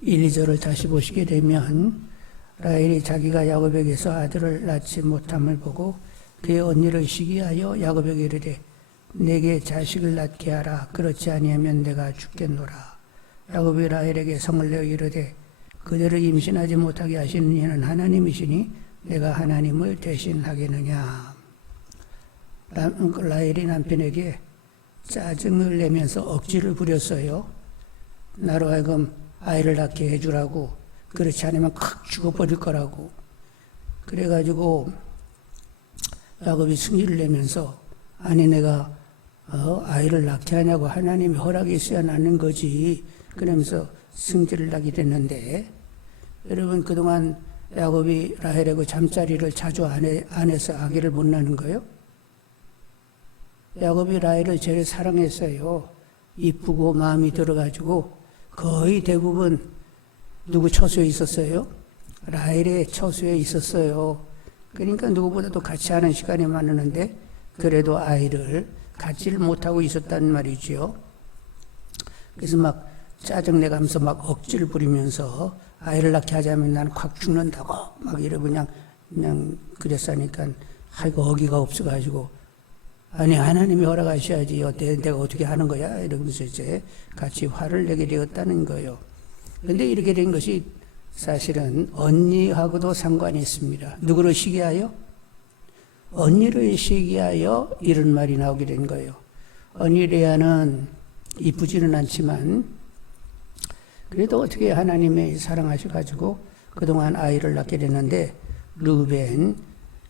1, 2절을 다시 보시게 되면 라헬이 자기가 야곱에게서 아들을 낳지 못함을 보고 그의 언니를 시기하여 야곱에게 이르되 내게 자식을 낳게 하라. 그렇지 아니하면 내가 죽겠노라. 야곱이 라헬에게 성을 내어 이르되 그대를 임신하지 못하게 하시는 이는 하나님이시니 내가 하나님을 대신하겠느냐. 라헬이 남편에게 짜증을 내면서 억지를 부렸어요. 나로 하여금 아이를 낳게 해주라고. 그렇지 않으면 콱 죽어버릴 거라고. 그래가지고 야곱이 승리를 내면서 아니 내가 아이를 낳게 하냐고 하나님이 허락이 있어야 낳는 거지. 그러면서 승질을 나게 됐는데 여러분 그동안 야곱이 라헬하고 잠자리를 자주 안 해서 아기를 못 낳는 거예요? 야곱이 라헬을 제일 사랑했어요. 이쁘고 마음이 들어가지고 거의 대부분 누구 처소에 있었어요? 라헬의 처소에 있었어요. 그러니까 누구보다도 같이 하는 시간이 많았는데 그래도 아이를 갖지를 못하고 있었단 말이지요. 그래서 막 짜증내가면서 막 억지를 부리면서 아이를 낳게 하자면 나는 콱 죽는다고 막 이러고 그냥 그랬으니까 아이고 어기가 없어가지고 아니 하나님이 허락하셔야지 내가 어떻게 하는 거야 이러면서 이제 같이 화를 내게 되었다는 거예요. 그런데 이렇게 된 것이 사실은 언니하고도 상관이 있습니다. 누구를 시기하여? 언니를 시기하여 이런 말이 나오게 된 거예요. 언니 레아는 이쁘지는 않지만 그래도 어떻게 하나님의 사랑하셔가지고 그동안 아이를 낳게 됐는데 르벤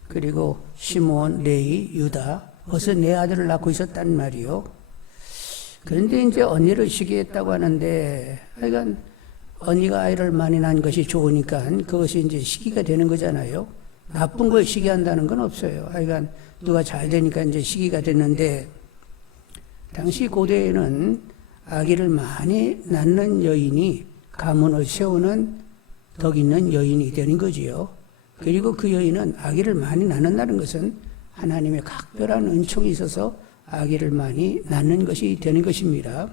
그리고 시몬, 레위, 유다 벌써 네 아들을 낳고 있었단 말이요. 그런데 이제 언니를 시기했다고 하는데 하여간 언니가 아이를 많이 낳은 것이 좋으니까 그것이 이제 시기가 되는 거잖아요. 나쁜 걸 시기한다는 건 없어요. 하여간 누가 잘 되니까 이제 시기가 됐는데 당시 고대에는 아기를 많이 낳는 여인이 가문을 세우는 덕 있는 여인이 되는 거지요. 그리고 그 여인은 아기를 많이 낳는다는 것은 하나님의 각별한 은총이 있어서 아기를 많이 낳는 것이 되는 것입니다.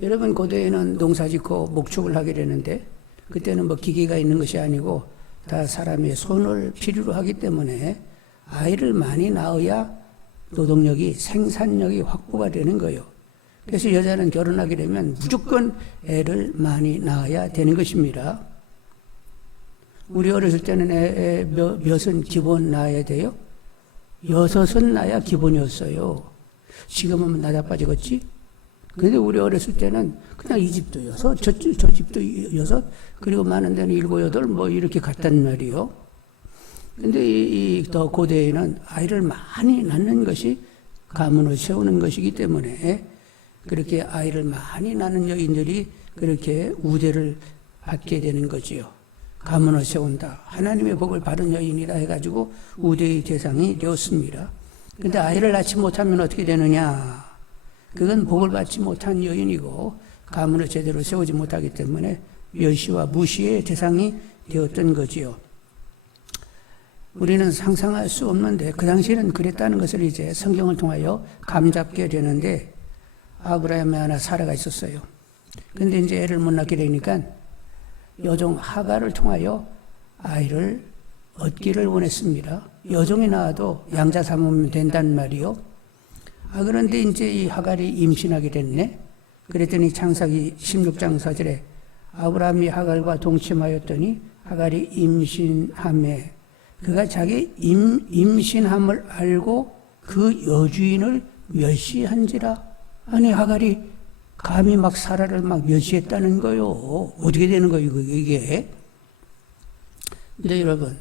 여러분 고대에는 농사짓고 목축을 하게 되는데 그때는 뭐 기계가 있는 것이 아니고 다 사람의 손을 필요로 하기 때문에 아이를 많이 낳아야 노동력이 생산력이 확보가 되는 거예요. 그래서 여자는 결혼하게 되면 무조건 애를 많이 낳아야 되는 것입니다. 우리 어렸을 때는 몇은 기본 낳아야 돼요? 6은 낳아야 기본이었어요. 지금은 낮아빠지겠지? 근데 우리 어렸을 때는 그냥 이 집도 6, 저 집도 6, 그리고 많은 데는 7, 8 뭐 이렇게 갔단 말이요. 근데 더 고대에는 아이를 많이 낳는 것이 가문을 세우는 것이기 때문에 그렇게 아이를 많이 낳는 여인들이 그렇게 우대를 받게 되는 거지요. 가문을 세운다. 하나님의 복을 받은 여인이라 해가지고 우대의 대상이 되었습니다. 근데 아이를 낳지 못하면 어떻게 되느냐? 그건 복을 받지 못한 여인이고 가문을 제대로 세우지 못하기 때문에 멸시와 무시의 대상이 되었던 거지요. 우리는 상상할 수 없는데 그 당시에는 그랬다는 것을 이제 성경을 통하여 감잡게 되는데 아브라함의 하나 사라가 있었어요. 근데 이제 애를 못 낳게 되니까 여종 하갈을 통하여 아이를 얻기를 원했습니다. 여종이 낳아도 양자 삼으면 된다는 말이요. 그런데 이제 이 하갈이 임신하게 됐네. 그랬더니 창세기 16장 4절에 아브라함이 하갈과 동침하였더니 하갈이 임신함에 그가 자기 임신함을 알고 그 여주인을 멸시한지라. 아니 하갈이 감히 막 사라를 막 멸시했다는 거요. 어떻게 되는 거예요 이게? 근데 여러분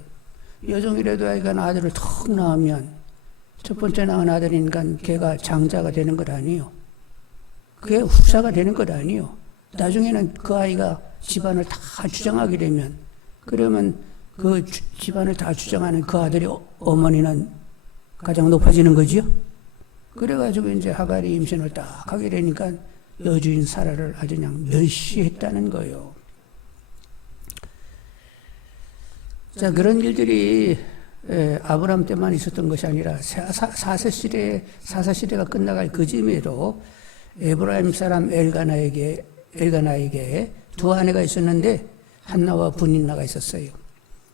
여종이라도 아이가 아들을 턱 낳으면 첫 번째 낳은 아들이니까 걔가 장자가 되는 것 아니에요. 그게 후사가 되는 것 아니에요. 나중에는 그 아이가 집안을 다 주장하게 되면 그러면 그 집안을 다 주장하는 그 아들의 어머니는 가장 높아지는 거지요. 그래가지고 이제 하갈이 임신을 딱 하게 되니까 여주인 사라를 아주 그냥 멸시했다는 거예요. 자, 그런 일들이 아브라함 때만 있었던 것이 아니라 사사시대가 끝나갈 그 즈음에도 에브라임 사람 엘가나에게 두 아내가 있었는데 한나와 분인나가 있었어요.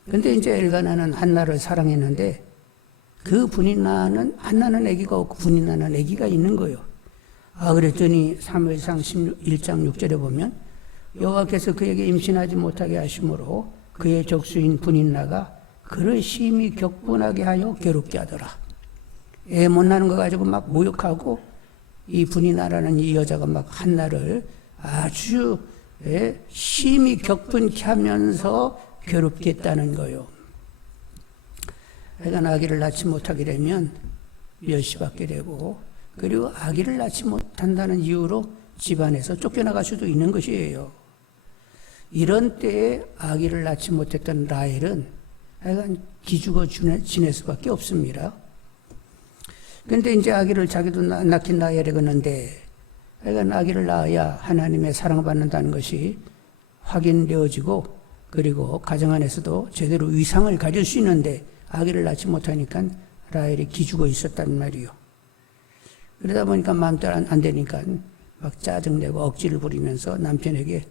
근데 이제 엘가나는 한나를 사랑했는데 그 분인나는 한나는 아기가 없고 분인나는 아기가 있는 거예요. 그랬더니 사무엘상 1장 6절에 보면 여호와께서 그에게 임신하지 못하게 하심으로 그의 적수인 분인나가 그를 심히 격분하게 하여 괴롭게 하더라. 애 못 나는 거 가지고 막 모욕하고 이 분인나라는 이 여자가 막 한나를 아주 심히 격분케 하면서 괴롭게 했다는 거예요. 애가 아기를 낳지 못하게 되면 멸시받게 되고 그리고 아기를 낳지 못한다는 이유로 집안에서 쫓겨나갈 수도 있는 것이에요. 이런 때에 아기를 낳지 못했던 라헬은 하여간 기죽어 지낼 수밖에 없습니다. 그런데 이제 아기를 자기도 낳긴 낳아야 되겠는데 하여간 아기를 낳아야 하나님의 사랑받는다는 것이 확인되어지고 그리고 가정 안에서도 제대로 위상을 가질 수 있는데 아기를 낳지 못하니까 라헬이 기죽어 있었단 말이요. 그러다 보니까 마음대로 안 되니까 막 짜증내고 억지를 부리면서 남편에게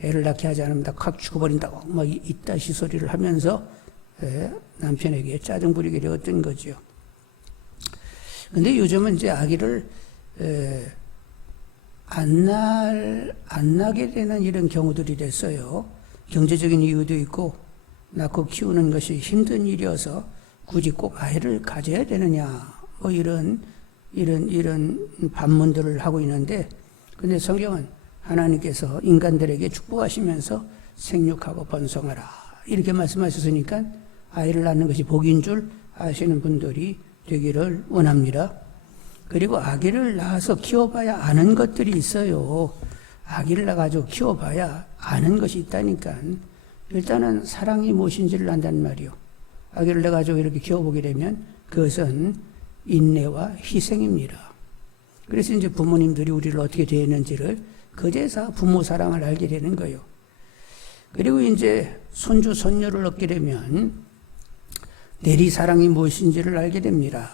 애를 낳게 하지 않으면 다 확 죽어버린다고 막 이따시 소리를 하면서 남편에게 짜증 부리게 되었던 거죠. 근데 요즘은 이제 아기를 안 나게 되는 이런 경우들이 됐어요. 경제적인 이유도 있고 낳고 키우는 것이 힘든 일이어서 굳이 꼭 아이를 가져야 되느냐 뭐 이런 반문들을 하고 있는데 근데 성경은 하나님께서 인간들에게 축복하시면서 생육하고 번성하라 이렇게 말씀하셨으니까 아이를 낳는 것이 복인 줄 아시는 분들이 되기를 원합니다. 그리고 아기를 낳아서 키워봐야 아는 것들이 있어요. 아기를 낳아가지고 키워봐야 아는 것이 있다니까. 일단은 사랑이 무엇인지를 안다는 말이요. 아기를 낳아가지고 이렇게 키워보게 되면 그것은 인내와 희생입니다. 그래서 이제 부모님들이 우리를 어떻게 대했는지를 그제서 부모 사랑을 알게 되는 거예요. 그리고 이제 손주, 손녀를 얻게 되면 내리사랑이 무엇인지를 알게 됩니다.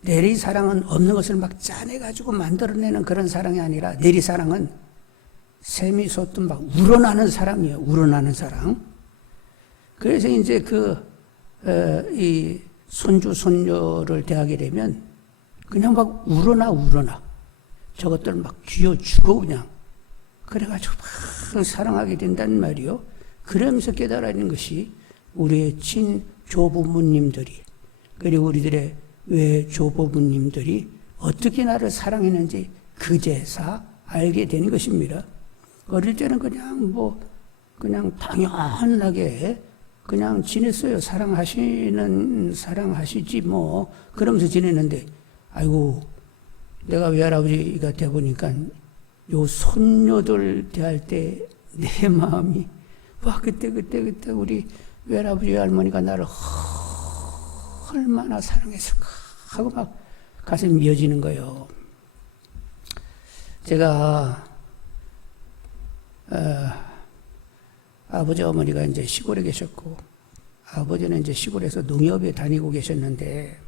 내리사랑은 없는 것을 막 짜내가지고 만들어내는 그런 사랑이 아니라 내리사랑은 샘이 솟든 막 우러나는 사랑이에요. 우러나는 사랑. 그래서 이제 이 손주, 손녀를 대하게 되면 그냥 막 우러나. 저것들 막 쥐어주고 그냥. 그래가지고 막 사랑하게 된다는 말이요. 그러면서 깨달아지는 것이 우리의 친조부모님들이 그리고 우리들의 외조부모님들이 어떻게 나를 사랑했는지 그제서 알게 되는 것입니다. 어릴 때는 그냥 당연하게 그냥 지냈어요. 사랑하시지 뭐 그러면서 지냈는데 아이고 내가 외할아버지가 돼 보니까 요 손녀들 대할 때 내 마음이 와 그때 우리 외할아버지 외할머니가 나를 얼마나 사랑했을까 하고 막 가슴이 미어지는 거예요. 제가 아버지 어머니가 이제 시골에 계셨고 아버지는 이제 시골에서 농협에 다니고 계셨는데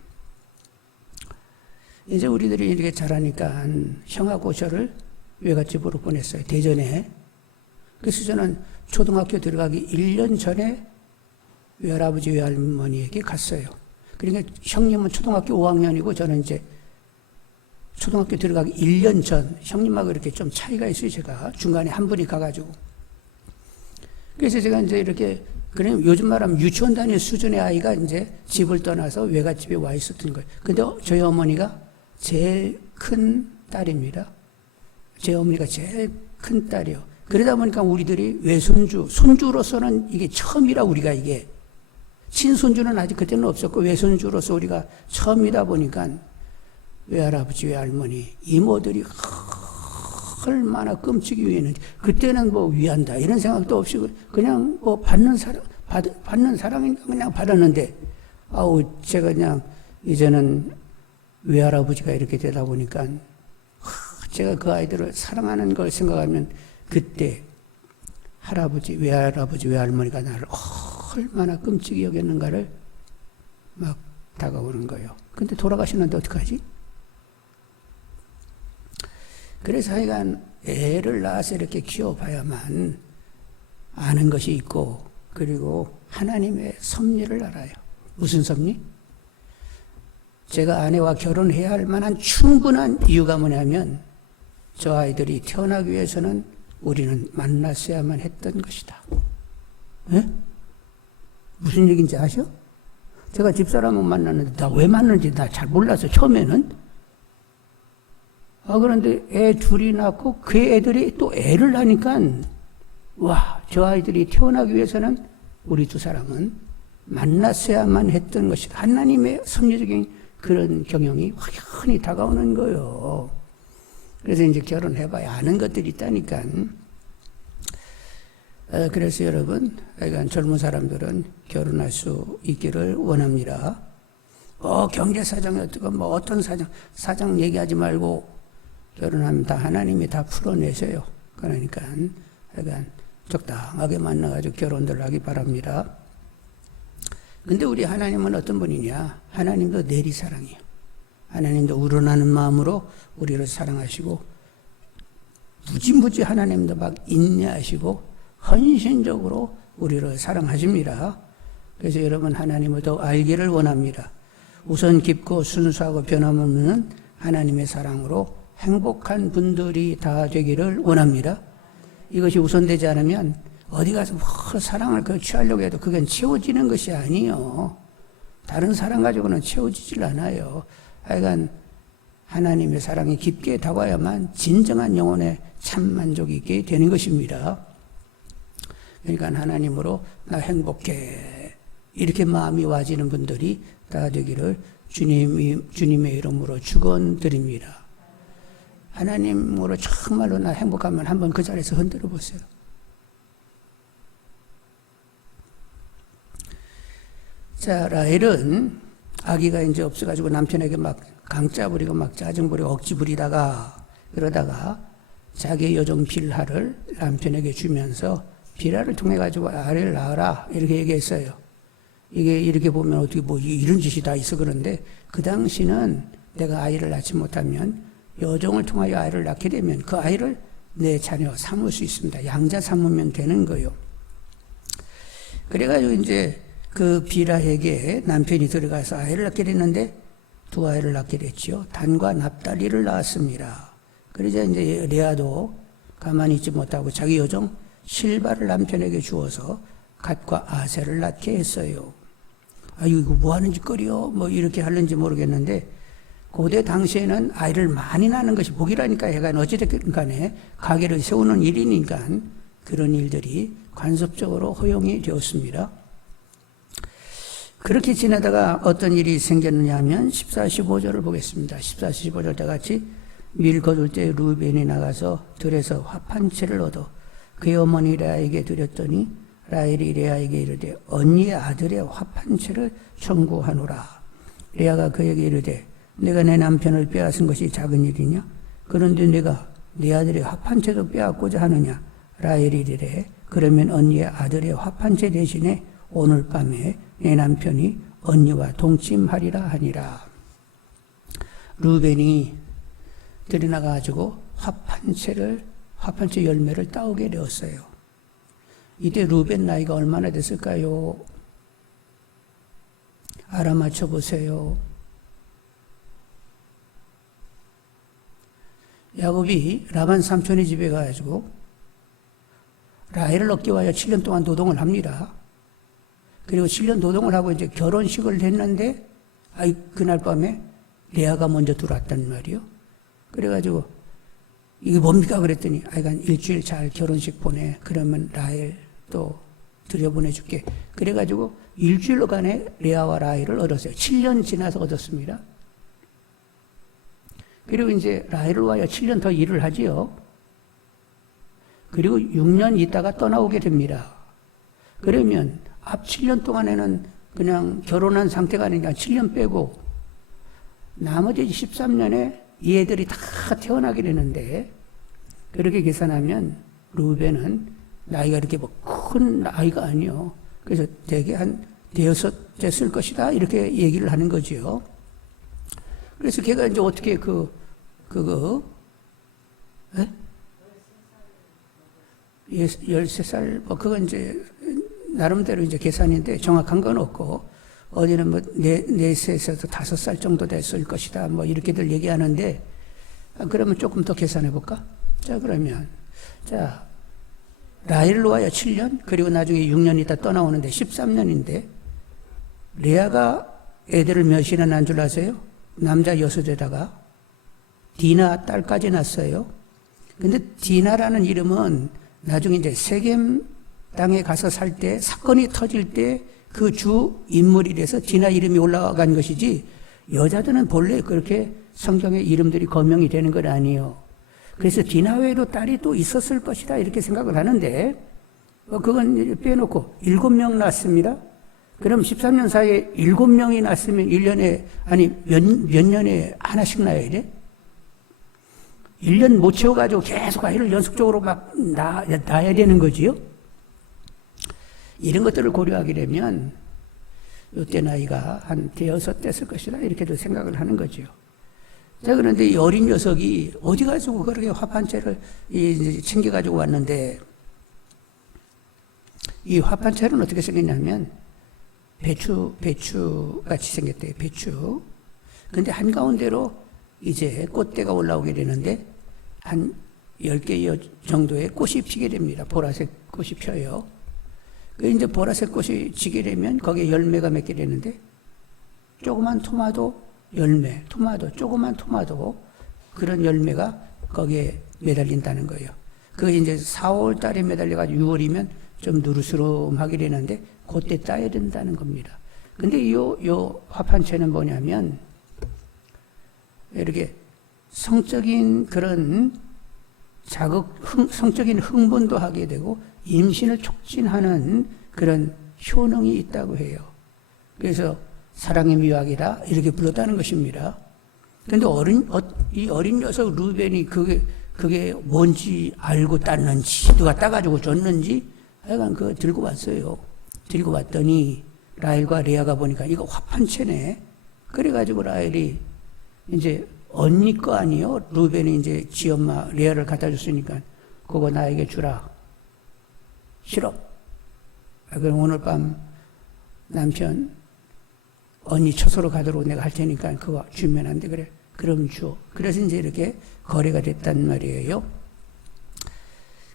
이제 우리들이 이렇게 자라니까 형하고 저를 외갓집으로 보냈어요. 대전에. 그래서 저는 초등학교 들어가기 1년 전에 외할아버지 외할머니에게 갔어요. 그러니까 형님은 초등학교 5학년이고 저는 이제 초등학교 들어가기 1년 전 형님하고 이렇게 좀 차이가 있어요. 제가 중간에 한 분이 가가지고 그래서 제가 이제 이렇게 그냥 요즘 말하면 유치원 다닐 수준의 아이가 이제 집을 떠나서 외갓집에 와 있었던 거예요. 근데 저희 어머니가 제일 큰 딸입니다. 제 어머니가 제일 큰 딸이요. 그러다 보니까 우리들이 손주로서는 이게 처음이라 우리가 이게 친손주는 아직 그때는 없었고 외손주로서 우리가 처음이다 보니까 외할아버지 외할머니 이모들이 얼마나 끔찍이 위했는지 그때는 뭐 위한다 이런 생각도 없이 그냥 뭐 받는 사랑이니까 그냥 받았는데 제가 그냥 이제는 외할아버지가 이렇게 되다 보니까 제가 그 아이들을 사랑하는 걸 생각하면 그때 할아버지 외할머니가 나를 얼마나 끔찍이 여겼는가를 막 다가오는 거예요. 근데 돌아가시는데 어떡하지? 그래서 하여간 애를 낳아서 이렇게 키워봐야만 아는 것이 있고, 그리고 하나님의 섭리를 알아요. 무슨 섭리? 제가 아내와 결혼해야 할 만한 충분한 이유가 뭐냐면, 저 아이들이 태어나기 위해서는 우리는 만났어야만 했던 것이다. 네? 무슨 얘기인지 아셔? 제가 집사람은 만났는데 나 왜 만났는지 나 잘 몰라서 처음에는. 그런데 애 둘이 낳고 그 애들이 또 애를 낳으니까 와, 저 아이들이 태어나기 위해서는 우리 두 사람은 만났어야만 했던 것이다. 하나님의 섭리적인 그런 경영이 확연히 다가오는 거예요. 그래서 이제 결혼해봐야 아는 것들이 있다니까. 그래서 여러분, 그러니까 젊은 사람들은 결혼할 수 있기를 원합니다. 경제 사정이 어떻고 뭐 어떤 사정 얘기하지 말고 결혼하면 다 하나님이 다 풀어내세요. 그러니까 적당하게 만나가지고 결혼들 하기 바랍니다. 근데 우리 하나님은 어떤 분이냐? 하나님도 내리사랑이에요. 하나님도 우러나는 마음으로 우리를 사랑하시고, 무지무지 하나님도 막 인내하시고 헌신적으로 우리를 사랑하십니다. 그래서 여러분, 하나님을 더 알기를 원합니다. 우선 깊고 순수하고 변함없는 하나님의 사랑으로 행복한 분들이 다 되기를 원합니다. 이것이 우선되지 않으면 어디 가서 사랑을 취하려고 해도 그건 채워지는 것이 아니에요. 다른 사랑 가지고는 채워지질 않아요. 하여간 하나님의 사랑이 깊게 다가야만 진정한 영혼의 참 만족이 있게 되는 것입니다. 그러니까 하나님으로 나 행복해 이렇게 마음이 와지는 분들이 다 되기를 주님의 이름으로 축원드립니다. 하나님으로 정말로 나 행복하면 한번 그 자리에서 흔들어 보세요. 자, 라헬은 아기가 이제 없어가지고 남편에게 막 강짜 부리고 막 짜증 부리고 억지 부리다가 그러다가 자기 여종 빌하를 남편에게 주면서 빌하를 통해 가지고 아이를 낳아라 이렇게 얘기했어요. 이게 이렇게 보면 어떻게 뭐 이런 짓이 다 있어. 그런데 그 당시는 내가 아이를 낳지 못하면 여종을 통하여 아이를 낳게 되면 그 아이를 내 자녀 삼을 수 있습니다. 양자 삼으면 되는 거예요. 그래가지고 이제 그 빌하에게 남편이 들어가서 아이를 낳게 됐는데 두 아이를 낳게 됐죠. 단과 납달리를 낳았습니다. 그러자 이제 레아도 가만히 있지 못하고 자기 여종 실바를 남편에게 주어서 갓과 아셀을 낳게 했어요. 이거 뭐 하는 짓거리요? 뭐 이렇게 하는지 모르겠는데 고대 당시에는 아이를 많이 낳는 것이 복이라니까 해가 어찌됐든 간에 가게를 세우는 일이니까 그런 일들이 관습적으로 허용이 되었습니다. 그렇게 지내다가 어떤 일이 생겼느냐 하면 14, 15절을 보겠습니다. 14, 15절 때같이 밀 거둘 때 루벤이 나가서 들에서 합 한 채를 얻어 그의 어머니 레아에게 드렸더니 라헬이 레아에게 이르되 언니의 아들의 합 한 채를 청구하노라. 레아가 그에게 이르되 내가 내 남편을 빼앗은 것이 작은 일이냐? 그런데 내가 네 아들의 합 한 채도 빼앗고자 하느냐? 라헬이 이르되 그러면 언니의 아들의 합 한 채 대신에 오늘 밤에 내 남편이 언니와 동침하리라 하니라. 루벤이 들여나가지고 합 한 채 열매를 따오게 되었어요. 이때 루벤 나이가 얼마나 됐을까요? 알아맞혀 보세요. 야곱이 라반 삼촌의 집에 가가지고 라헬을 얻기 위하여 7년 동안 노동을 합니다. 그리고 7년 노동을 하고 이제 결혼식을 했는데 그날 밤에 레아가 먼저 들어왔단 말이요. 그래가지고 이게 뭡니까 그랬더니 일주일 잘 결혼식 보내. 그러면 라헬 또 들여보내줄게. 그래가지고 일주일간에 레아와 라헬을 얻었어요. 7년 지나서 얻었습니다. 그리고 이제 라헬을 위하여 7년 더 일을 하지요. 그리고 6년 있다가 떠나오게 됩니다. 그러면 앞 7년 동안에는 그냥 결혼한 상태가 아니라 7년 빼고 나머지 13년에 이 애들이 다 태어나게 되는데 그렇게 계산하면 루벤은 나이가 이렇게 뭐 큰 나이가 아니요. 그래서 대개 한 대여섯 됐을 것이다 이렇게 얘기를 하는 거지요. 그래서 걔가 이제 어떻게 예? 13살, 뭐, 그건 이제, 나름대로 이제 계산인데 정확한 건 없고, 어디는 뭐, 4세에서 5살 정도 됐을 것이다. 뭐, 이렇게들 얘기하는데, 그러면 조금 더 계산해 볼까? 자, 그러면, 자, 라헬로 와야 7년, 그리고 나중에 6년 있다 떠나오는데 13년인데, 레아가 애들을 몇이나 낳은 줄 아세요? 남자 6에다가, 디나 딸까지 낳았어요. 근데 디나라는 이름은 나중에 이제 세겜 땅에 가서 살 때, 사건이 터질 때 그 주 인물이 돼서 디나 이름이 올라간 것이지, 여자들은 본래 그렇게 성경의 이름들이 거명이 되는 건 아니에요. 그래서 디나 외에도 딸이 또 있었을 것이다 이렇게 생각을 하는데, 그건 빼놓고 7명 낳았습니다. 그럼 13년 사이에 7명이 낳았으면 1년에, 아니 몇 년에 하나씩 낳아야 돼? 1년 못 채워가지고 계속 아이를 연속적으로 막 낳아야 되는 거지요? 이런 것들을 고려하게 되면 이때 나이가 한 6 됐을 것이다 이렇게도 생각을 하는 거죠. 자, 그런데 이 어린 녀석이 어디 가지고 그렇게 화판채를 챙겨가지고 왔는데, 이 화판채는 어떻게 생겼냐면 배추 같이 생겼대요. 배추. 근데 한가운데로 이제 꽃대가 올라오게 되는데 한 10개 정도의 꽃이 피게 됩니다. 보라색 꽃이 펴요. 그 이제 보라색 꽃이 지게 되면 거기에 열매가 맺게 되는데, 조그만 토마토 열매, 조그만 토마토, 그런 열매가 거기에 매달린다는 거예요. 그게 이제 4, 5월 달에 매달려가지고 6월이면 좀 누르스름하게 되는데, 그때 따야 된다는 겁니다. 근데 요 화판채는 뭐냐면, 이렇게 성적인 그런 성적인 흥분도 하게 되고, 임신을 촉진하는 그런 효능이 있다고 해요. 그래서 사랑의 미학이다 이렇게 불렀다는 것입니다. 그런데 이 어린 녀석 루벤이 그게 뭔지 알고 땄는지, 누가 따가지고 줬는지, 하여간 그거 들고 왔어요. 들고 왔더니 라헬과 레아가 보니까 이거 화판채네. 그래가지고 라헬이 이제 언니 거 아니요? 루벤이 이제 지엄마 레아를 갖다 줬으니까 그거 나에게 주라. 싫어. 그럼 오늘 밤 남편 언니 처소로 가도록 내가 할 테니까 그거 주면 안 돼. 그래. 그럼 줘. 그래서 이제 이렇게 거래가 됐단 말이에요.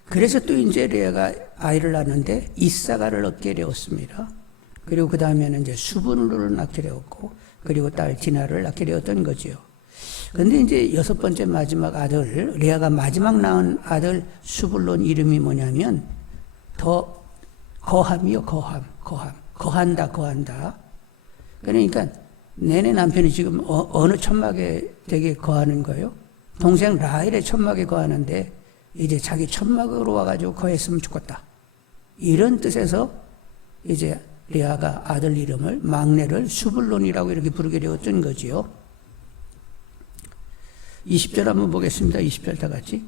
그래서 또 이제 레아가 아이를 낳는데 이사가를 얻게 되었습니다. 그리고 그 다음에는 이제 수분을 낳게 되었고, 그리고 딸 디나를 낳게 되었던 거지요. 근데 이제 6번째 마지막 아들, 레아가 마지막 낳은 아들 수불론 이름이 뭐냐면, 거함이요, 거한다. 그러니까, 내내 남편이 지금 어느 천막에 되게 거하는 거예요? 동생 라헬의 천막에 거하는데, 이제 자기 천막으로 와가지고 거했으면 좋겠다. 이런 뜻에서 이제 레아가 아들 이름을, 막내를 수불론이라고 이렇게 부르게 되었던 거지요. 20절 한번 보겠습니다. 20절 다 같이.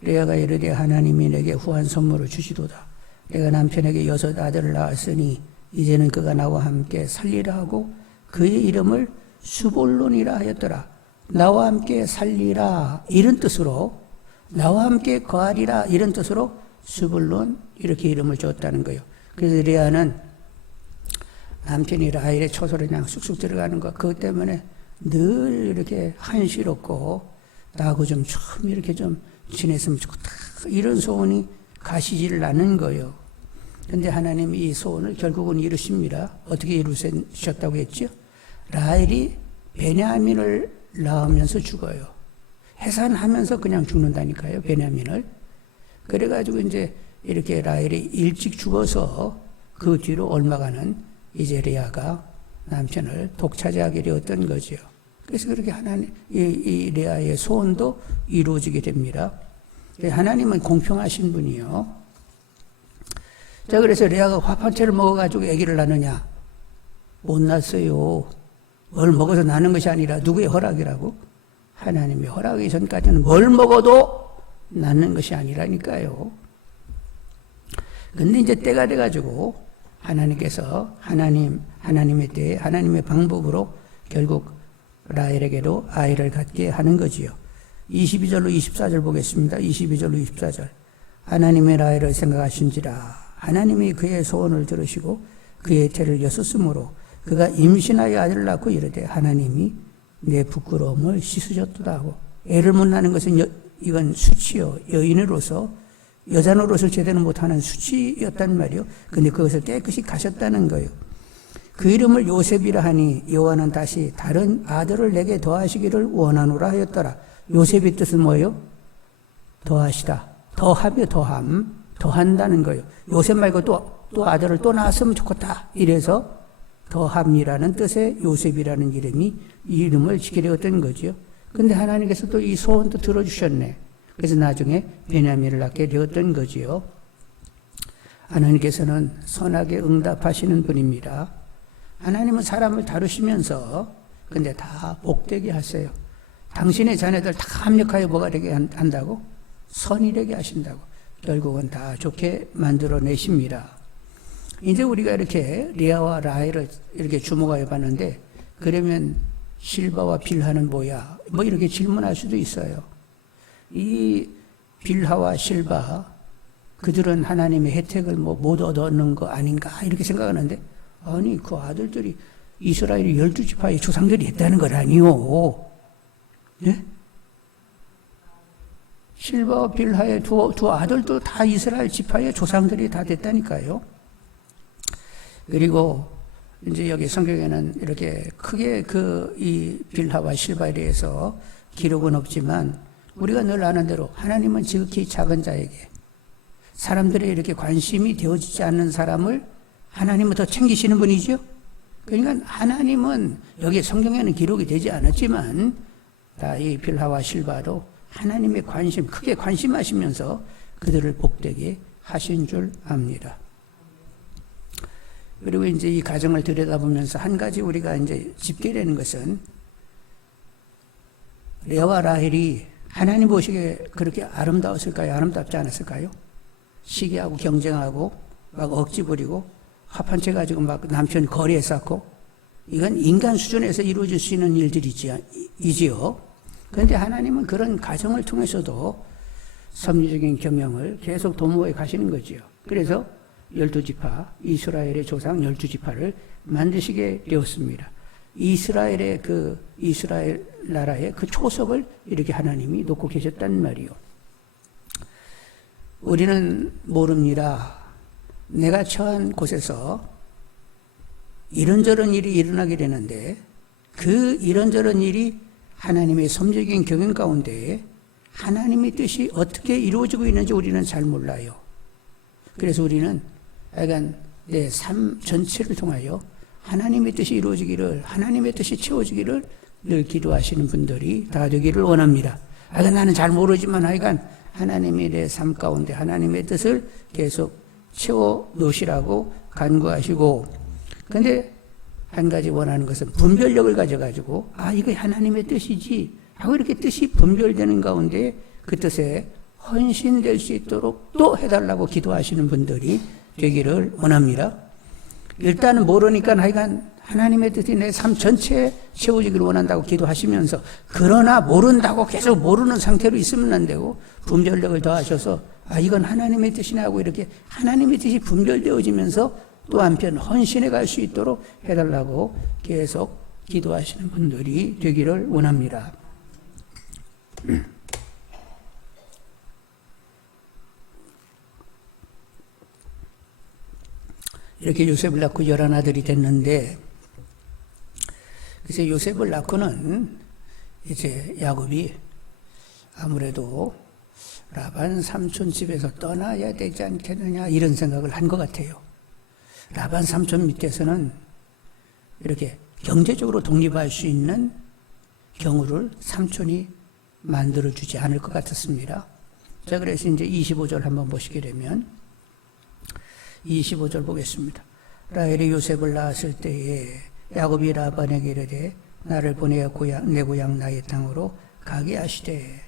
레아가 이르되 하나님이 내게 후한 선물을 주시도다. 내가 남편에게 6 아들을 낳았으니 이제는 그가 나와 함께 살리라 하고 그의 이름을 수볼론이라 하였더라. 나와 함께 살리라 이런 뜻으로, 나와 함께 거하리라 이런 뜻으로 수볼론 이렇게 이름을 줬다는 거예요. 그래서 레아는 남편이 라헬의 처소로 그냥 쑥쑥 들어가는 거, 그것 때문에 늘 이렇게 한시롭고 나하고 좀 이렇게 좀 지냈으면 좋겠다 이런 소원이 가시지를 않는 거예요. 그런데 하나님이 이 소원을 결국은 이루십니다. 어떻게 이루셨다고 했죠? 라헬이 베냐민을 낳으면서 죽어요. 해산하면서 그냥 죽는다니까요, 베냐민을. 그래가지고 이제 이렇게 라헬이 일찍 죽어서 그 뒤로 얼마가는 이제 레아가 남편을 독차지하게 되었던 거죠. 그래서 그렇게 이 레아의 소원도 이루어지게 됩니다. 하나님은 공평하신 분이요. 자, 그래서 레아가 화판채를 먹어가지고 아기를 낳느냐? 못 낳았어요. 뭘 먹어서 낳는 것이 아니라 누구의 허락이라고? 하나님의 허락이 전까지는 뭘 먹어도 낳는 것이 아니라니까요. 근데 이제 때가 돼가지고 하나님께서 하나님의 때에 하나님의 방법으로 결국 라헬에게도 아이를 갖게 하는 거지요. 22절로 24절 보겠습니다. 22절로 24절. 하나님의 라헬을 생각하신지라 하나님이 그의 소원을 들으시고 그의 태를 여섰으므로 그가 임신하여 아들을 낳고 이르되 하나님이 내 부끄러움을 씻으셨도다 하고, 애를 못 낳는 것은 이건 수치요, 여인으로서 여자 노릇을 제대로 못하는 수치였단 말이요. 근데 그것을 깨끗이 가셨다는 거예요. 그 이름을 요셉이라 하니 여호와는 다시 다른 아들을 내게 더하시기를 원하노라 하였더라. 요셉의 뜻은 뭐예요? 더하시다. 더함이요, 더함. 더한다는 거예요. 요셉 말고 또 아들을 또 낳았으면 좋겠다. 이래서 더함이라는 뜻의 요셉이라는 이름을 지게 되었던 거죠. 근데 하나님께서 또 이 소원도 들어주셨네. 그래서 나중에 베냐민을 낳게 되었던 거지요. 하나님께서는 선하게 응답하시는 분입니다. 하나님은 사람을 다루시면서 근데 다 복되게 하세요. 당신의 자녀들 다 합력하여 뭐가 되게 한다고? 선이 되게 하신다고. 결국은 다 좋게 만들어내십니다. 이제 우리가 이렇게 레아와 라헬을 이렇게 주목하여 봤는데, 그러면 실바와 빌하는 뭐야? 뭐 이렇게 질문할 수도 있어요. 이 빌하와 실바, 그들은 하나님의 혜택을 못 얻는 거 아닌가 이렇게 생각하는데, 아니 그 아들들이 이스라엘의 12지파의 조상들이 했다는 걸 아니요. 예? 실바와 빌하의 두 아들도 다 이스라엘 지파의 조상들이 다 됐다니까요. 그리고 이제 여기 성경에는 이렇게 크게 이 빌하와 실바에 대해서 기록은 없지만, 우리가 늘 아는 대로 하나님은 지극히 작은 자에게, 사람들의 이렇게 관심이 되어지지 않는 사람을 하나님은 더 챙기시는 분이죠. 그러니까 하나님은 여기 성경에는 기록이 되지 않았지만 다 이 빌하와 실바도 하나님의 크게 관심하시면서 그들을 복되게 하신 줄 압니다. 그리고 이제 이 가정을 들여다보면서 한 가지 우리가 이제 짚게 되는 것은, 레아와 라헬이 하나님 보시기에 그렇게 아름다웠을까요? 아름답지 않았을까요? 시기하고 경쟁하고 막 억지 부리고 합한 채 가지고 막 남편 거리에 쌓고, 이건 인간 수준에서 이루어질 수 있는 일들이지요. 그런데 하나님은 그런 가정을 통해서도 섭리적인 경영을 계속 도모해 가시는 거지요. 그래서 12지파, 이스라엘의 조상 12지파를 만드시게 되었습니다. 이스라엘 나라의 그 초석을 이렇게 하나님이 놓고 계셨단 말이요. 우리는 모릅니다. 내가 처한 곳에서 이런저런 일이 일어나게 되는데, 그 이런저런 일이 하나님의 섭리적인 경영 가운데 하나님의 뜻이 어떻게 이루어지고 있는지 우리는 잘 몰라요. 그래서 우리는 약간 내 삶 전체를 통하여 하나님의 뜻이 이루어지기를, 하나님의 뜻이 채워지기를 늘 기도하시는 분들이 다 되기를 원합니다. 나는 잘 모르지만 하여간 하나님이 내 삶 가운데 하나님의 뜻을 계속 채워 놓으시라고 간구하시고, 근데 한 가지 원하는 것은 분별력을 가져가지고, 이거 하나님의 뜻이지 하고 이렇게 뜻이 분별되는 가운데 그 뜻에 헌신될 수 있도록 또 해달라고 기도하시는 분들이 되기를 원합니다. 일단은 모르니까 하여간 하나님의 뜻이 내 삶 전체에 채워지기를 원한다고 기도하시면서, 그러나 모른다고 계속 모르는 상태로 있으면 안 되고 분별력을 더하셔서 이건 하나님의 뜻이네 하고 이렇게 하나님의 뜻이 분별되어지면서 또 한편 헌신해 갈 수 있도록 해달라고 계속 기도하시는 분들이 되기를 원합니다. 이렇게 요셉을 낳고 11아들이 됐는데, 그래서 요셉을 낳고는 이제 야곱이 아무래도 라반 삼촌 집에서 떠나야 되지 않겠느냐 이런 생각을 한 것 같아요. 라반 삼촌 밑에서는 이렇게 경제적으로 독립할 수 있는 경우를 삼촌이 만들어주지 않을 것 같았습니다. 자, 그래서 이제 25절 한번 보시게 되면, 25절 보겠습니다. 라헬이 요셉을 낳았을 때에 야곱이 라반에게 이르되 나를 보내어 내 고향 나의 땅으로 가게 하시되,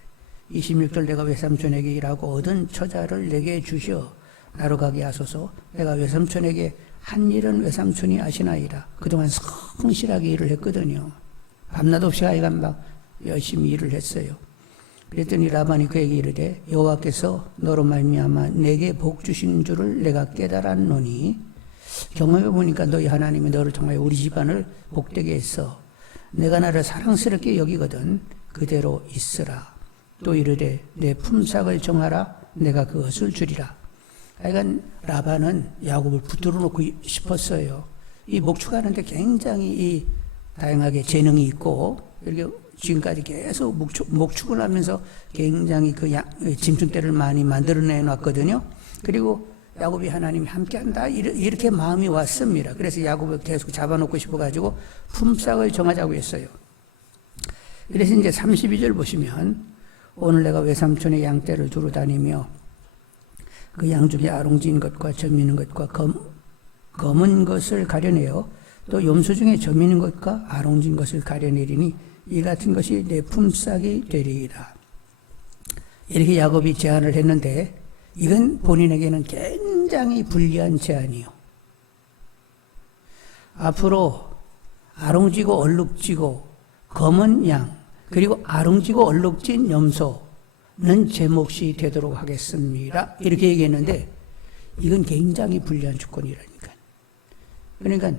26절 내가 외삼촌에게 일하고 얻은 처자를 내게 주시어 나로 가게 하소서. 내가 외삼촌에게 한 일은 외삼촌이 아시나이다. 그동안 성실하게 일을 했거든요. 밤낮 없이 하여간 막 열심히 일을 했어요. 그랬더니 라반이 그에게 이르되 여호와께서 너로 말미암아 내게 복 주신 줄을 내가 깨달았노니 경험해 보니까 너희 하나님이 너를 통하여 우리 집안을 복되게 했어. 내가 나를 사랑스럽게 여기거든 그대로 있으라. 또 이르되 내 품삯을 정하라. 내가 그것을 주리라. 하여간 라반은 야곱을 붙들어 놓고 싶었어요. 이 목축하는데 굉장히 다양하게 재능이 있고 이렇게 지금까지 계속 목축을 하면서 굉장히 그 짐승떼를 많이 만들어내 놨거든요. 그리고 야곱이 하나님이 함께한다 이렇게 마음이 왔습니다. 그래서 야곱을 계속 잡아놓고 싶어가지고 품삯을 정하자고 했어요. 그래서 이제 32절 보시면 오늘 내가 외삼촌의 양떼를 두루 다니며 그 양 중에 아롱진 것과 점 있는 것과 검은 것을 가려내어 또 염소 중에 점 있는 것과 아롱진 것을 가려내리니 이 같은 것이 내 품삯이 되리이다. 이렇게 야곱이 제안을 했는데 이건 본인에게는 굉장히 불리한 제안이요. 앞으로 아롱지고 얼룩지고 검은 양 그리고 아롱지고 얼룩진 염소는 제 몫이 되도록 하겠습니다. 이렇게 얘기했는데 이건 굉장히 불리한 조건이라니까. 그러니까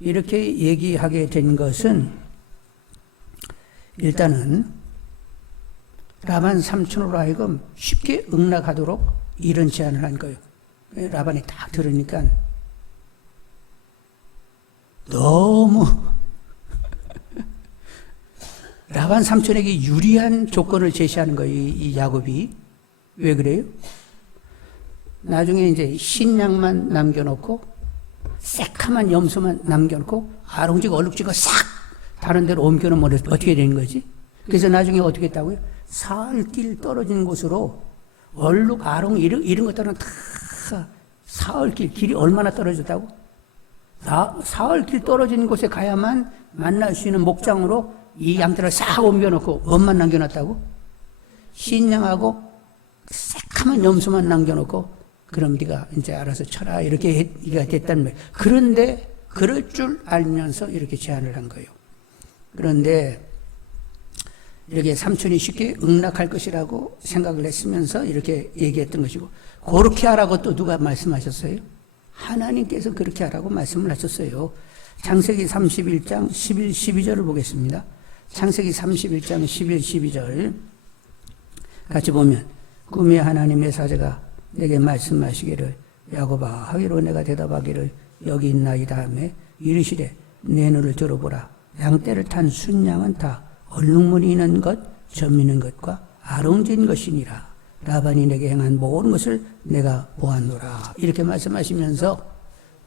이렇게 얘기하게 된 것은 일단은 라반 삼촌으로 하여금 쉽게 응낙하도록 이런 제안을 한 거예요. 라반이 딱 들으니까 너무 라반 삼촌에게 유리한 조건을 제시하는 거예요. 이 야곱이. 왜 그래요? 나중에 이제 신양만 남겨놓고 새카만 염소만 남겨놓고 아롱지고 얼룩지고 싹 다른 데로 옮겨놓으면 어떻게 되는 거지? 그래서 나중에 어떻게 했다고요? 사흘길 떨어진 곳으로 얼룩, 아롱 이런 것들은 다 사흘길 길이 얼마나 떨어졌다고? 사흘길 떨어진 곳에 가야만 만날 수 있는 목장으로 이 양떼를 싹 옮겨놓고 원만 남겨놨다고? 신양하고 새카만 염소만 남겨놓고 그럼 네가 이제 알아서 쳐라 이렇게 얘기가 됐단 말이에요. 그런데 그럴 줄 알면서 이렇게 제안을 한 거예요. 그런데 이렇게 삼촌이 쉽게 응낙할 것이라고 생각을 했으면서 이렇게 얘기했던 것이고 그렇게 하라고 또 누가 말씀하셨어요? 하나님께서 그렇게 하라고 말씀을 하셨어요. 창세기 31장 11, 12절을 보겠습니다. 창세기 31장 11, 12절 같이 보면 꿈에 하나님의 사자가 내게 말씀하시기를 야곱아 하기로 내가 대답하기를 여기 있나이다 하며 이르시되 내 눈을 들어보라 양떼를 탄 순양은 다 얼룩무늬 있는 것, 점 있는 것과 아롱진 것이니라. 라반이 내게 행한 모든 것을 내가 보았노라. 이렇게 말씀하시면서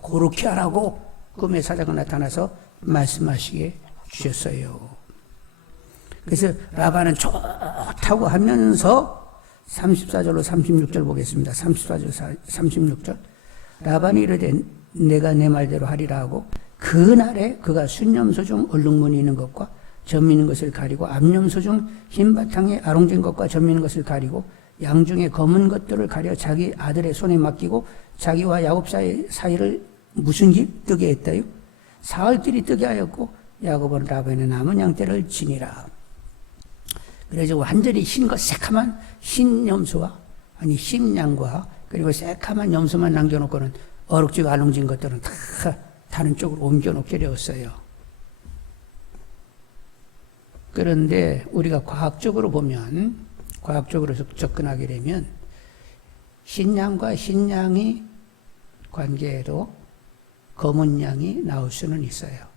그렇게 하라고 꿈의 사자가 나타나서 말씀하시게 주셨어요. 그래서 라반은 좋다고 하면서 34절로 36절 보겠습니다. 34절, 36절. 라반이 이르되 내가 내 말대로 하리라 하고 그날에 그가 순염소 중 얼룩무늬 있는 것과 점 있는 것을 가리고 암염소 중 흰 바탕에 아롱진 것과 점 있는 것을 가리고 양 중에 검은 것들을 가려 자기 아들의 손에 맡기고 자기와 야곱 사이를 무슨 길? 뜨게 했다요? 사흘길이 뜨게 하였고 야곱은 라반의 남은 양떼를 지니라. 그래서 완전히 흰 새카만 흰 염소와 아니 흰 양과 그리고 새카만 염소만 남겨놓고는 어룩지고 알롱진 것들은 다 다른 쪽으로 옮겨놓게 되었어요. 그런데 우리가 과학적으로 보면 과학적으로 접근하게 되면 흰양과 흰양이 관계해도 검은 양이 나올 수는 있어요.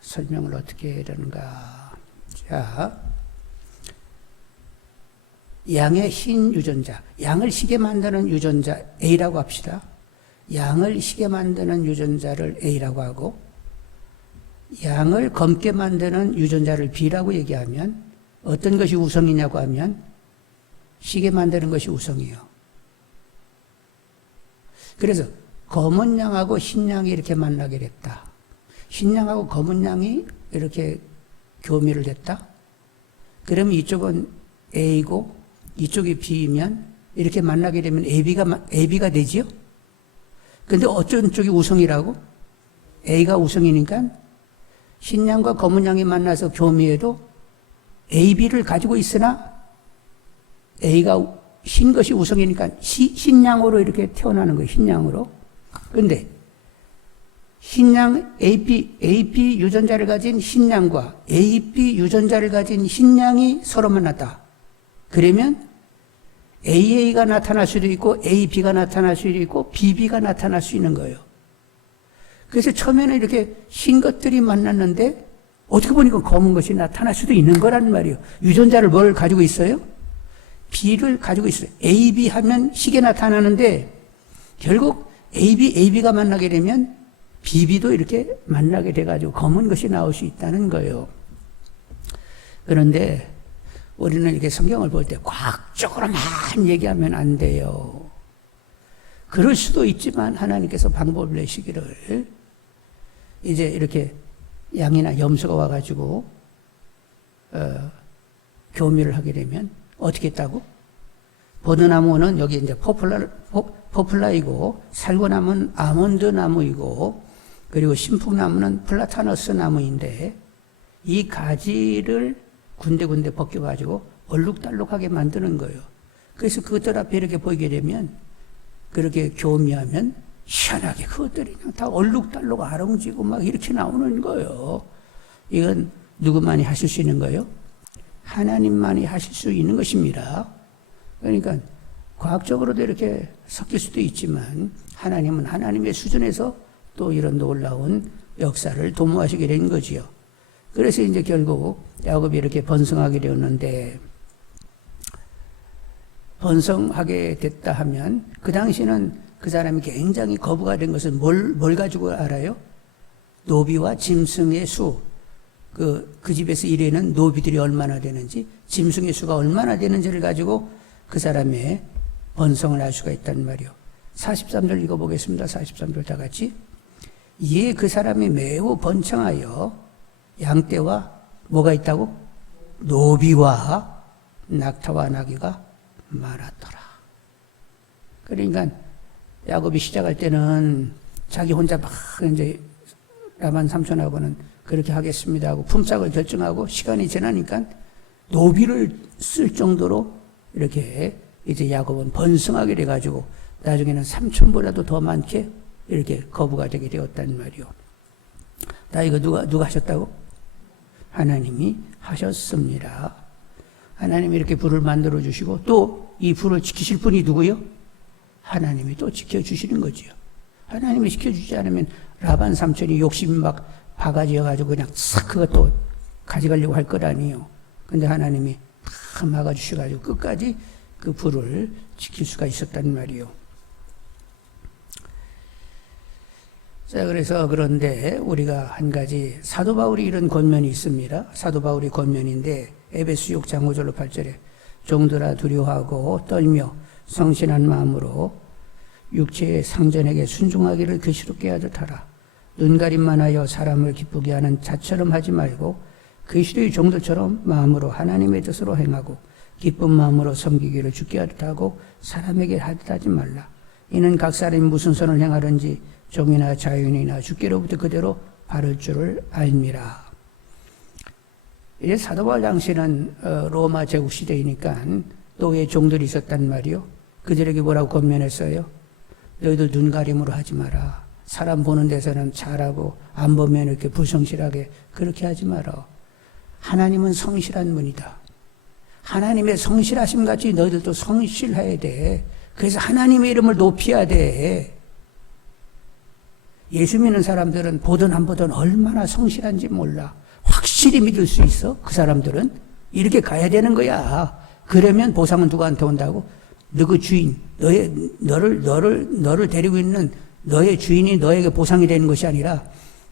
설명을 어떻게 해야 되는가. 자, 양의 흰 유전자, 양을 희게 만드는 유전자 A라고 합시다. 양을 희게 만드는 유전자를 A라고 하고 양을 검게 만드는 유전자를 B라고 얘기하면 어떤 것이 우성이냐고 하면 희게 만드는 것이 우성이에요. 그래서 검은 양하고 흰 양이 이렇게 만나게 됐다. 흰 양하고 검은 양이 이렇게 교미를 됐다. 그러면 이쪽은 A고 이쪽이 B이면 이렇게 만나게 되면 AB가 되지요? 근데 어쩐 쪽이 우성이라고? A가 우성이니까 신양과 검은 양이 만나서 교미해도 AB를 가지고 있으나 A가 신 것이 우성이니까 신양으로 이렇게 태어나는 거예요. 신양으로. 그런데 신양 AP 유전자를 가진 신양과 AP 유전자를 가진 신양이 서로 만났다. 그러면 AA가 나타날 수도 있고 AB가 나타날 수도 있고 BB가 나타날 수 있는 거예요. 그래서 처음에는 이렇게 신 것들이 만났는데 어떻게 보니까 검은 것이 나타날 수도 있는 거란 말이에요. 유전자를 뭘 가지고 있어요? B를 가지고 있어요. AB 하면 식에 나타나는데 결국 AB가 만나게 되면 BB도 이렇게 만나게 돼가지고 검은 것이 나올 수 있다는 거예요. 그런데 우리는 이렇게 성경을 볼 때 과학적으로만 얘기하면 안 돼요. 그럴 수도 있지만 하나님께서 방법을 내시기를 이제 이렇게 양이나 염소가 와가지고 교미를 하게 되면 어떻게 했다고? 버드나무는 여기 이제 포플라이고 살구나무는 아몬드 나무이고 그리고 신풍나무는 플라타너스 나무인데 이 가지를 군데군데 벗겨가지고 얼룩달룩하게 만드는 거예요. 그래서 그것들 앞에 이렇게 보이게 되면 그렇게 교미하면 희한하게 그것들이 그냥 다 얼룩달룩 아롱지고 막 이렇게 나오는 거예요. 이건 누구만이 하실 수 있는 거예요? 하나님만이 하실 수 있는 것입니다. 그러니까 과학적으로도 이렇게 섞일 수도 있지만 하나님은 하나님의 수준에서 또 이런 놀라운 역사를 도모하시게 된 거지요. 그래서 이제 결국 야곱이 이렇게 번성하게 되었는데 번성하게 됐다 하면 그 당시는 그 사람이 굉장히 거부가 된 것은 뭘 가지고 알아요? 노비와 짐승의 수. 그 집에서 일하는 노비들이 얼마나 되는지, 짐승의 수가 얼마나 되는지를 가지고 그 사람의 번성을 알 수가 있단 말이요. 43절 읽어보겠습니다. 43절 다 같이. 이에 그 사람이 매우 번창하여 양떼와 뭐가 있다고? 노비와 낙타와 나귀가 많았더라. 그러니까 야곱이 시작할 때는 자기 혼자 막 이제 라반 삼촌하고는 그렇게 하겠습니다 하고 품삯을 결정하고 시간이 지나니까 노비를 쓸 정도로 이렇게 이제 야곱은 번성하게 돼가지고 나중에는 삼촌보다도 더 많게 이렇게 거부가 되게 되었단 말이요. 다 이거 누가 하셨다고? 하나님이 하셨습니다. 하나님이 이렇게 불을 만들어 주시고 또 이 불을 지키실 분이 누구요? 하나님이 또 지켜주시는 거지요. 하나님이 지켜주지 않으면 라반 삼촌이 욕심이 막 바가지여가지고 그냥 싹 그것도 가져가려고 할 것 아니에요. 근데 하나님이 다 막아주셔가지고 끝까지 그 불을 지킬 수가 있었단 말이에요. 자, 그래서 그런데 우리가 한 가지 사도 바울이 이런 권면이 있습니다. 사도 바울이 권면인데 에베소 6장 5절로 8절에 종들아 두려워하고 떨며 성실한 마음으로 육체의 상전에게 순종하기를 그시롭게 하듯 하라. 눈가림만 하여 사람을 기쁘게 하는 자처럼 하지 말고 그리스도의 종들처럼 마음으로 하나님의 뜻으로 행하고 기쁜 마음으로 섬기기를 주께 하듯 하고 사람에게 하듯 하지 말라. 이는 각 사람이 무슨 선을 행하든지 종이나 자유인이나 주께로부터 그대로 바를 줄을 알미라. 이제 사도 바울 당시는 로마 제국 시대이니까 노예 종들이 있었단 말이요. 그들에게 뭐라고 권면했어요? 너희들 눈가림으로 하지 마라. 사람 보는 데서는 잘하고 안 보면 이렇게 불성실하게 그렇게 하지 마라. 하나님은 성실한 분이다. 하나님의 성실하심 같이 너희들도 성실해야 돼. 그래서 하나님의 이름을 높여야 돼. 예수 믿는 사람들은 보든 안 보든 얼마나 성실한지 몰라. 확실히 믿을 수 있어. 그 사람들은 이렇게 가야 되는 거야. 그러면 보상은 누구한테 온다고? 너그 주인, 너를 데리고 있는 너의 주인이 너에게 보상이 되는 것이 아니라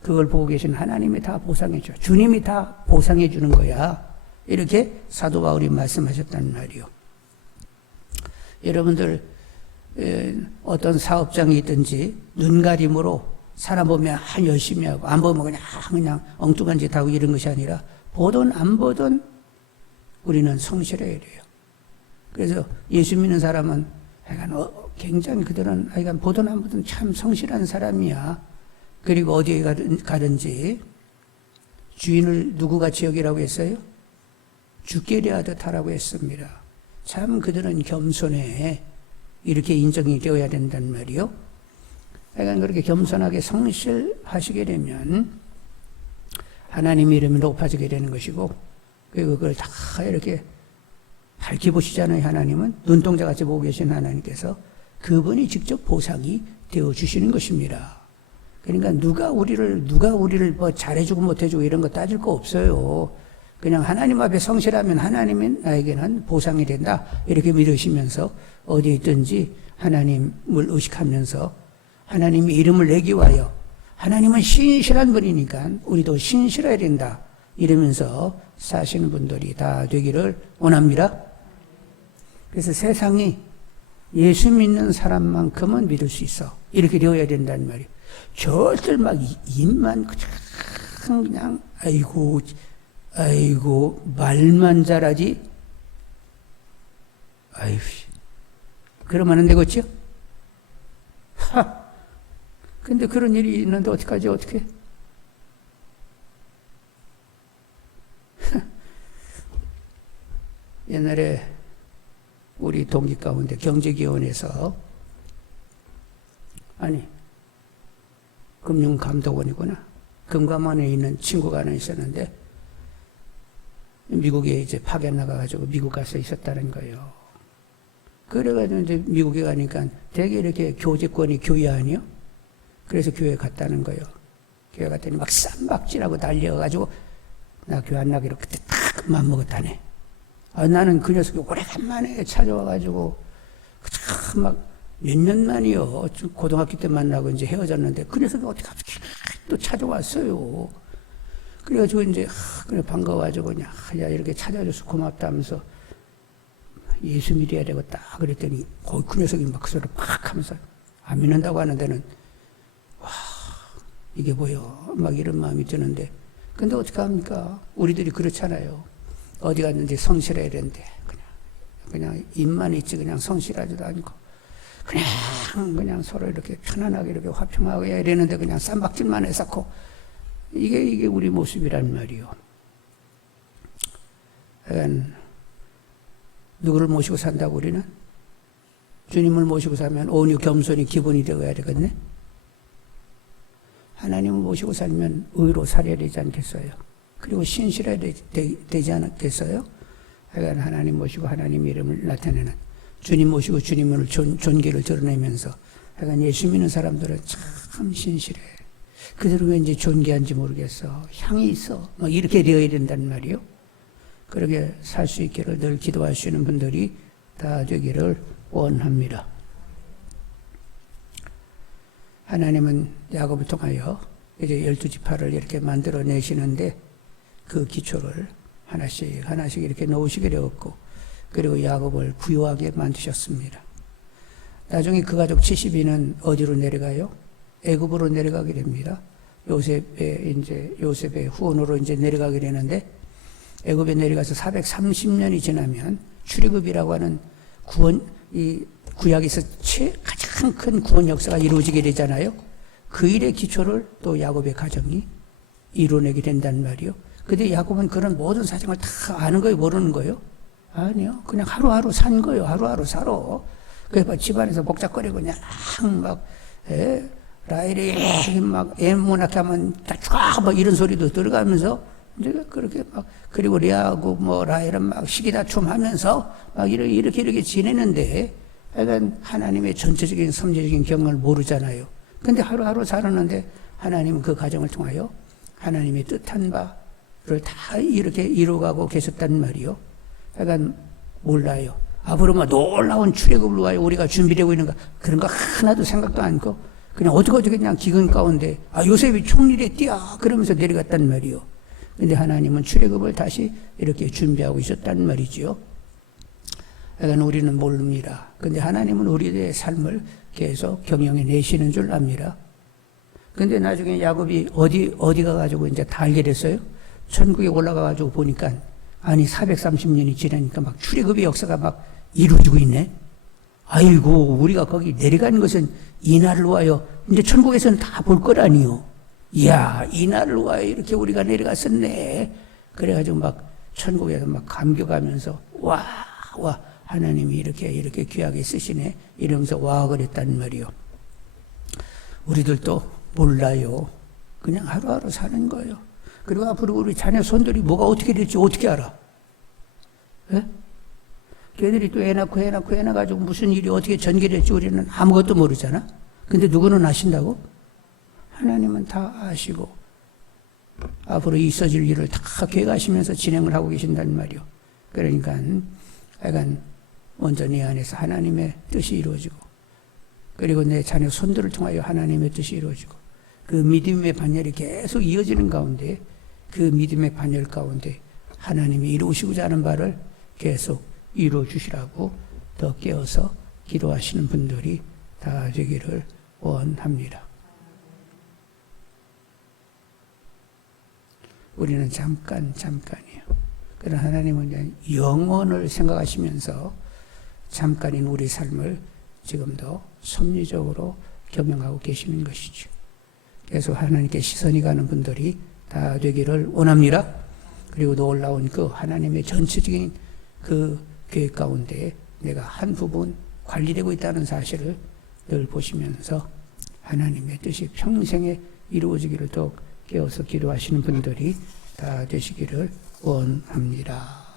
그걸 보고 계신 하나님이 다 보상해 줘. 주님이 다 보상해 주는 거야. 이렇게 사도 바울이 말씀하셨단 말이요. 여러분들 어떤 사업장이 있든지 눈가림으로 사람 보면 열심히 하고 안 보면 그냥 엉뚱한 짓 하고 이런 것이 아니라 보든 안 보든 우리는 성실해야 돼요. 그래서 예수 믿는 사람은 굉장히 그들은 보든 안 보든 참 성실한 사람이야. 그리고 어디에 가든지 주인을 누구같이 여기라고 했어요? 주께 대하듯 하라고 했습니다. 참 그들은 겸손해. 이렇게 인정이 되어야 된단 말이요. 그러니까 그렇게 겸손하게 성실하시게 되면 하나님 이름이 높아지게 되는 것이고, 그리고 그걸 다 이렇게 밝히 보시잖아요. 하나님은 눈동자같이 보고 계신 하나님께서 그분이 직접 보상이 되어 주시는 것입니다. 그러니까 누가 우리를 뭐 잘해주고 못해주고 이런 거 따질 거 없어요. 그냥 하나님 앞에 성실하면 하나님은 나에게는 보상이 된다. 이렇게 믿으시면서 어디 있든지 하나님을 의식하면서 하나님의 이름을 내기 위하여, 하나님은 신실한 분이니까 우리도 신실해야 된다. 이러면서 사시는 분들이 다 되기를 원합니다. 그래서 세상이 예수 믿는 사람만큼은 믿을 수 있어. 이렇게 되어야 된다는 말이에요. 저들 막 입만 그냥 아이고 말만 잘하지. 아이고 그러면 안 되겠죠? 근데 그런 일이 있는데 어떡하지 어떻게? 옛날에 우리 동기 가운데 경제기원에서, 아니 금융감독원이구나, 금감원에 있는 친구가 하나 있었는데 미국에 이제 파견 나가가지고 미국 가서 있었다는 거예요. 그래가지고 이제 미국에 가니까 되게 이렇게 교제권이 교회 아니요? 그래서 교회 갔다는 거예요. 교회 갔더니 막 쌈박질하고 달려가지고 나 교회 안 나기로 그때 딱 맘먹었다네. 나는 그 녀석이 오래간만에 찾아와가지고 참 막 몇 년 만이요. 고등학교 때 만나고 이제 헤어졌는데 그 녀석이 어떻게 갑자기 또 찾아왔어요. 그래가지고 이제 그래 반가워가지고 그냥 야 이렇게 찾아줘서 고맙다면서 예수 믿어야 되겠다 그랬더니 그 녀석이 막 그 소리를 팍 하면서 안 믿는다고 하는 데는 와 이게 뭐요 막 이런 마음이 드는데, 근데 어떻게 합니까? 우리들이 그렇잖아요. 어디 갔는지 성실해야 되는데 그냥 입만 있지 그냥 성실하지도 않고 그냥 서로 이렇게 편안하게 이렇게 화평하게 해야 되는데 그냥 쌈박질만 해서 이게 우리 모습이란 말이요. 누구를 모시고 산다고 우리는? 주님을 모시고 사면 온유 겸손이 기본이 되어야 되겠네. 하나님을 모시고 살면 의로 살아야 되지 않겠어요? 그리고 신실해야 되지 않겠어요? 하여간 하나님 모시고 하나님 이름을 나타내는, 주님 모시고 주님을 존귀를 드러내면서 하여간 예수 믿는 사람들은 참 신실해. 그들은 왠지 존귀한지 모르겠어. 향이 있어. 막 이렇게 되어야 된단 말이요. 그렇게 살 수 있기를 늘 기도하시는 분들이 다 되기를 원합니다. 하나님은 야곱을 통하여 이제 12지파를 이렇게 만들어내시는데 그 기초를 하나씩 이렇게 놓으시게 되었고, 그리고 야곱을 부유하게 만드셨습니다. 나중에 그 가족 70인은 어디로 내려가요? 애굽으로 내려가게 됩니다. 요셉의 후원으로 이제 내려가게 되는데, 애굽에 내려가서 430년이 지나면 출애굽이라고 하는 구약에서 가장 큰 구원 역사가 이루어지게 되잖아요. 그 일의 기초를 또 야곱의 가정이 이루어내게 된단 말이요. 근데 야곱은 그런 모든 사정을 다 아는 거예요, 모르는 거예요? 아니요. 그냥 하루하루 산 거예요. 하루하루 살아. 그래서 집안에서 복잡거리고 그냥 막 라헬이 막 애모나게 하면 다 쫙 막 이런 소리도 들어가면서 이제 그렇게 막, 그리고 레아하고 뭐 라헬은 막 시기다툼 하면서 막 이렇게 지내는데, 약간 하나님의 전체적인 섬재적인 경험을 모르잖아요. 근데 하루하루 살았는데 하나님은 그 가정을 통하여 하나님의 뜻한 바를 다 이렇게 이루어가고 계셨단 말이요. 약간 몰라요. 앞으로 놀라운 출애굽을 위하여 우리가 준비되고 있는가, 그런 거 하나도 생각도 않고 그냥 어떻게 그냥 기근 가운데 요셉이 총리에 뛰어 그러면서 내려갔단 말이요. 근데 하나님은 출애굽을 다시 이렇게 준비하고 있었단 말이지요. 약간 우리는 모릅니다. 근데 하나님은 우리의 삶을 계속 경영해 내시는 줄 압니다. 근데 나중에 야곱이 어디 가가지고 이제 다 알게 됐어요? 천국에 올라가가지고 보니까, 아니 430년이 지나니까 막 출애굽의 역사가 막 이루어지고 있네. 아이고, 우리가 거기 내려간 것은 이 날을 위하여 이제 천국에서는 다 볼 거라니요. 이야, 이날로 와 이렇게 우리가 내려갔었네. 그래가지고 막 천국에서 막 감격하면서 와 하나님이 이렇게 귀하게 쓰시네 이러면서 와 그랬단 말이요. 우리들도 몰라요. 그냥 하루하루 사는 거예요. 그리고 앞으로 우리 자녀 손들이 뭐가 어떻게 될지 어떻게 알아? 예? 걔들이 또 애 낳아가지고 무슨 일이 어떻게 전개될지 우리는 아무것도 모르잖아. 근데 누구는 아신다고? 하나님은 다 아시고 앞으로 있어질 일을 다 계획하시면서 진행을 하고 계신단 말이요. 그러니까 약간 먼저 내 안에서 하나님의 뜻이 이루어지고 그리고 내 자녀 손들을 통하여 하나님의 뜻이 이루어지고 그 믿음의 반열이 계속 이어지는 가운데 그 믿음의 반열 가운데 하나님이 이루시고자 하는 바를 계속 이루어 주시라고 더 깨어서 기도하시는 분들이 다 되기를 원합니다. 우리는 잠깐이에요. 그러나 하나님은 영원을 생각하시면서 잠깐인 우리 삶을 지금도 섭리적으로 경영하고 계시는 것이죠. 계속 하나님께 시선이 가는 분들이 다 되기를 원합니다. 그리고 놀라운 그 하나님의 전체적인 그 계획 가운데 내가 한 부분 관리되고 있다는 사실을 늘 보시면서 하나님의 뜻이 평생에 이루어지기를 더 깨어서 기도하시는 분들이 다 되시기를 원합니다.